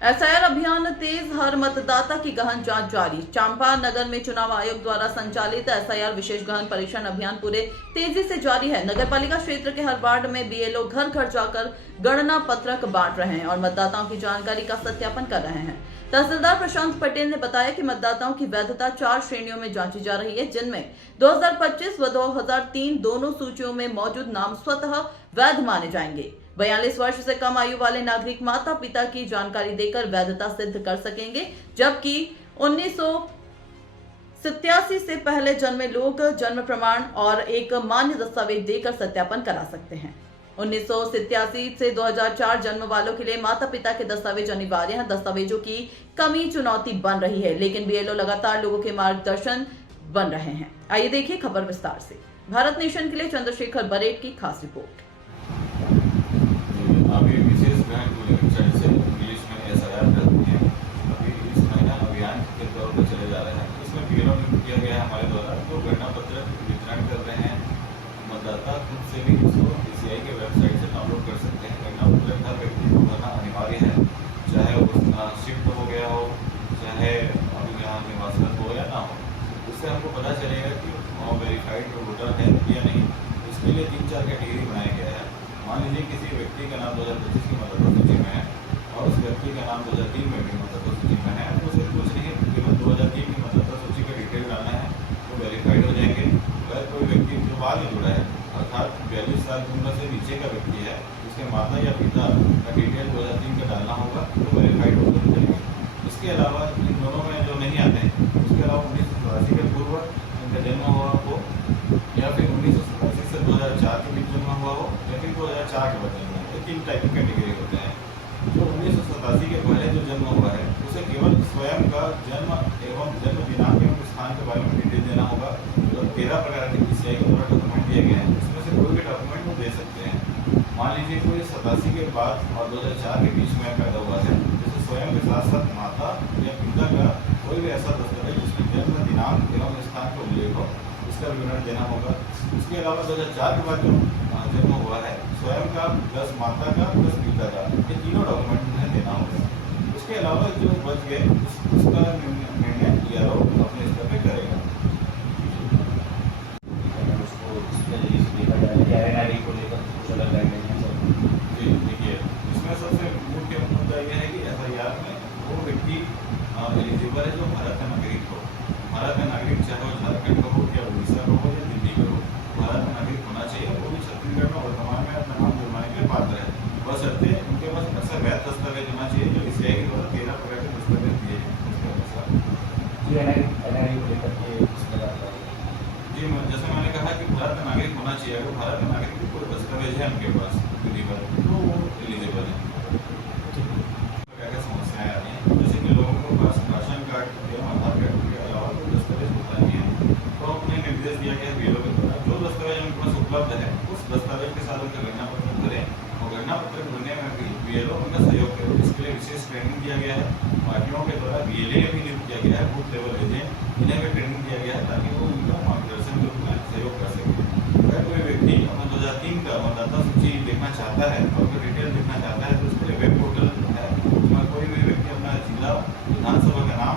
SIR अभियान तेज, हर मतदाता की गहन जांच जारी। चांपा नगर में चुनाव आयोग द्वारा संचालित एसआईआर विशेष गहन परीक्षण अभियान पूरे तेजी से जारी है। नगर पालिका क्षेत्र के हर वार्ड में बीएलओ घर घर जाकर गणना पत्रक बांट रहे हैं और मतदाताओं की जानकारी का सत्यापन कर रहे हैं। तहसीलदार प्रशांत पटेल ने बताया कि मतदाताओं की वैधता 4 श्रेणियों में जांची जा रही है, जिनमें 2025 व 2003 दोनों सूचियों में मौजूद नाम स्वतः वैध माने जाएंगे। 42 वर्ष से कम आयु वाले नागरिक माता पिता की जानकारी देकर वैधता सिद्ध कर सकेंगे, जबकि 1987 से पहले जन्मे लोग जन्म प्रमाण और एक मान्य दस्तावेज देकर सत्यापन करा सकते हैं। 1987 से 2004 जन्म वालों के लिए माता पिता के दस्तावेज अनिवार्य हैं। दस्तावेजों की कमी चुनौती बन रही है, लेकिन बीएलओ लगातार लोगों के मार्गदर्शन बन रहे हैं। आइए देखिए खबर विस्तार से। भारत नेशन के लिए चंद्रशेखर बरेट की खास रिपोर्ट। अभी विशेष गहन परीक्षण से इंग्लिश में एसआईआर करते हैं। अभी इस महीना अभियान के तौर पर चले जा रहे हैं। इसमें बीएलओ नियुक्त किया गया है हमारे द्वारा, जो गणना पत्र वितरण कर रहे हैं। मतदाता खुद से भी उसको DCI के वेबसाइट से डाउनलोड कर सकते हैं। गणना पत्र हर व्यक्ति को भरना अनिवार्य है, चाहे वो शिफ्ट हो गया हो, चाहे अभी यहाँ निवासरत हो या ना हो। उससे हमको पता चलेगा कि वो वेरीफाइड वोटर है या नहीं। इसके लिए 3-4 कैटेगरी बनाया गया है। मान लीजिए किसी व्यक्ति का नाम 2025 की मतदाता सूची में है और उस व्यक्ति का नाम 2003 में भी मतदाता सूची में है, तो उसे कुछ नहीं, केवल 2003 की मतदाता सूची का डिटेल डालना है, वो वेरीफाइड हो जाएंगे। अगर कोई व्यक्ति जो बाद में जुड़ा है, अर्थात 42 साल की उम्र से नीचे का व्यक्ति है, उसके माता या पिता का डिटेल 2003 का डालना होगा, तो वेरीफाइड हो जाएंगे। इसके अलावा इन दोनों में जो नहीं आते हैं, उसके अलावा 1987 के पूर्व इनका जन्म हुआ हो, या फिर 1987 से 2004 के बीच जन्म हुआ हो, या फिर 2004 के बाद जन्म हुआ। 3 टाइप की कैटेगरी होते हैं। जो 1987 के पहले जो जन्म हुआ है, उसे केवल स्वयं का जन्म एवं जन्म दिनांक एवं स्थान के बारे में डिटेल देना होगा। जो 13 प्रकार के DCI के द्वारा डॉक्यूमेंट दिए गए हैं, उसमें से कोई भी डॉक्यूमेंट वो दे सकते हैं। मान लीजिए कोई 87 के बाद और 2004 के बीच में पैदा हुआ है, जैसे स्वयं के साथ साथ माता या पिता का कोई भी ऐसा दस्तावेज जिसमें जन्म दिनांक एवं स्थान का उल्लेख हो, इसका विवरण देना होगा। उसके अलावा 2004 के बाद जो जन्म हुआ है, स्वयं का प्लस माता का प्लस पिता का, ये तीनों डॉक्यूमेंट उन्हें देना होगा। उसके अलावा जो बच गए उसका निर्णय BLO अपने स्तर पे करेगा। उसको देखा जाए NRI को लेकर कुछ अलग गाइडलाइन है। जी देखिए, इसमें सबसे मुख्य मुद्दा यह है कि एफआईआर में वो व्यक्ति एलिजिबल है जो भारत का नागरिक हो। भारत का नागरिक चाहे वो झारखंड का हो या उड़ीसा का हो या दिल्ली का हो, भारत का नागरिक होना चाहिए। वो भी छत्तीसगढ़ में वर्तमान में अपना नाम जुड़वाने के लिए पात्र है। बशर्ते उनके पास ऐसा वैध दस्तावेज होना चाहिए जो DCI के द्वारा 13 प्रकार के दस्तावेज दिए हैं उसके अनुसार। NRI को लेकर के जी, जैसे मैंने कहा कि भारत का नागरिक होना चाहिए। अगर भारत का नागरिक की कोई दस्तावेज है उनके पास एलिजिबल, तो वो एलिजिबल है। क्या क्या समस्याएं आ रही हैं, जैसे कि लोगों के पास राशन कार्ड एवं आधार कार्ड के अलावा कोई दस्तावेज होता नहीं है, तो उन्हें निर्देश दिया गया BLO के द्वारा जो दस्तावेज उनके पास उपलब्ध है उस दस्तावेज के साथ उनका गणना पत्र भरें और गणना पत्र भरने में भी BLO उनका सहयोग करे। इसके लिए विशेष ट्रेनिंग दिया गया है। पार्टियों के द्वारा BLA भी नियुक्त किया गया है, बूथ लेवल एजेंट, इन्हें भी ट्रेनिंग दिया गया है ताकि वो उनका मार्गदर्शन के रूप में सहयोग कर सके। अगर कोई व्यक्ति अपना 2003 का मतदाता सूची देखना चाहता है और कोई डिटेल देखना चाहता है, तो उसके लिए वेब पोर्टल है, उसमें कोई भी व्यक्ति अपना जिला, विधानसभा का नाम